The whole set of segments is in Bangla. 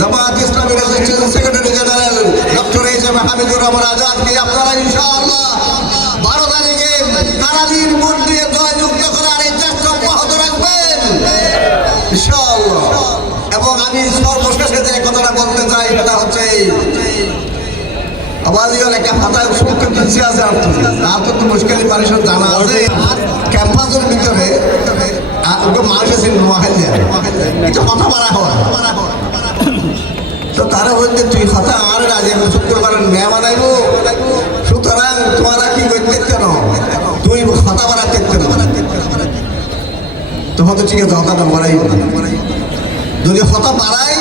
জামাত ইসলামের secretary general doctor H M. Hamidur Rahman আজাদকে আপনারা ইনশাআল্লাহ 12 তারিখে তারাবির ভোট দিয়ে জয়যুক্ত করার এই চেষ্টা অব্যাহত রাখবেন ইনশাআল্লাহ। এবং আমি সর্বশেষে যে কথাটা বলতে চাই সেটা হচ্ছে আবাজিওর একটা খাতায় সত্য কিছু আছে আর তো মুশকিল মানুষের জানা আছে ক্যাম্পাসের ভিতরে মানুষ আছে নোয়াখালিয়া এটা কথা বলা হয় তো তারা বলতে তুই কথা আর রাজি শুক্রবারের মেয়া বানাইব সুতরাং তোমরা কি করতে কেন তুই কথা বাড়াতে কেন তোমার তো ঠিক আছে হতাটা বাড়াই যদি হতা বাড়াই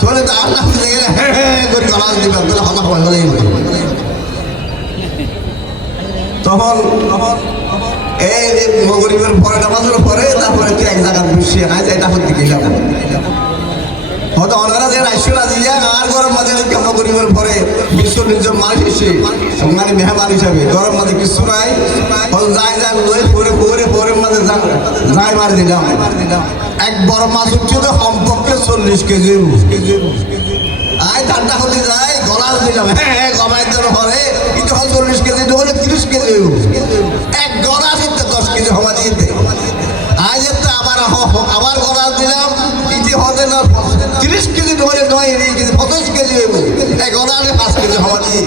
তাহলে তো আটটা খুঁজে গেলে হ্যাঁ হ্যাঁ করে গলাজ দিবে তাহলে হতা হওয়া গেলেই তখন এই গরিবের পরে নামাজের পরে তারপরে তুই এক জায়গায় বসিয়ে না যে এটা হতে গেলাম হয়তো ওনারা যে রাষ্ট্ররা দিয়ে আর গরম মাঝে কেমন গরিবের পরে বিশ্ব নির্জন মানুষ এসে মানে মেহমান হিসাবে গরম মাঝে কিছু নাই যাই যাই লই পরে পরে পরে মাঝে যাই মার দিলাম এক বড় মাছ উঠছে তো কমপক্ষে 40 কেজি আয় ঠান্ডা হতে যায় গলার দিলাম হ্যাঁ হ্যাঁ গমায় দেওয়ার পরে কিন্তু 40 কেজি হলে 30 কেজি এক গলা দিতে 10 কেজি হওয়া দিতে আজ আবার গলা দিলাম ইতি হবে না 30 কেজি ধরে 9 কেজি 25 কেজি হইব এক গলা 5 কেজি হওয়া দিয়ে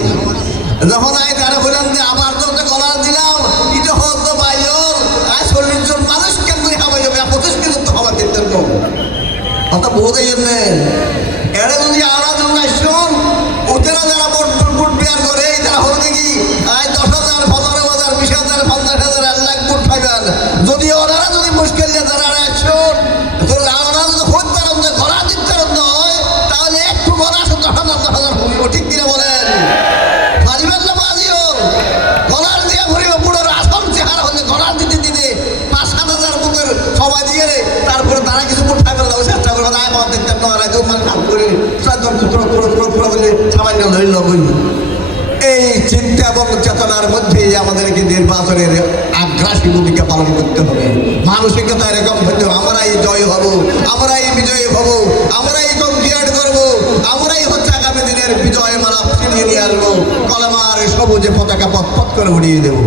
যখন আয় তারা বললাম যে আবার তো গলা দিলাম ইতি হতো বাইর আজ 40 জন মানুষ কেন করে খাওয়া যাবে 25 কেজি তো হওয়া দিতে কথা বোঝাই জন্য এরা যদি আলাদা শোন ওদের যারা ভোট বেয়ার করে তারা হলো দেখি আজ 10,000 15,000 20,000 50,000 1 লাখ ভোট পাইবেন যদি ওনারা যদি মুশকিল নিয়ে তারা শোন ওনারা যদি ভোট পারেন যে গলা দিতে হয় তাহলে একটু গলা 10,000 হইব ঠিক কিনা বলেন পারিবেন না বাজিও গলার দিয়ে ভরিব পুরো আসল চেহারা হলে গলা দিতে দিতে 5-7,000 ভোটের সবাই দিয়ে তারপরে তারা কিছু ভোট পাইবেন না চেষ্টা করবে আয় মত দেখতে আপনারা কেউ মানে কাম করে সামান্য লইল এই চিন্তা এবং চেতনার মধ্যেই আমাদেরকে নির্বাচনের আগ্রাসী ভূমিকা পালন করতে হবে মানসিকতা এরকম হতে আমরাই জয় হব আমরাই বিজয়ী হব আমরাই কম্পিয়ার করবো আমরাই হচ্ছে আগামী দিনের বিজয় মালা ছিনিয়ে নিয়ে আসবো কলমার সবুজে পতাকা পথ করে উড়িয়ে দেবো।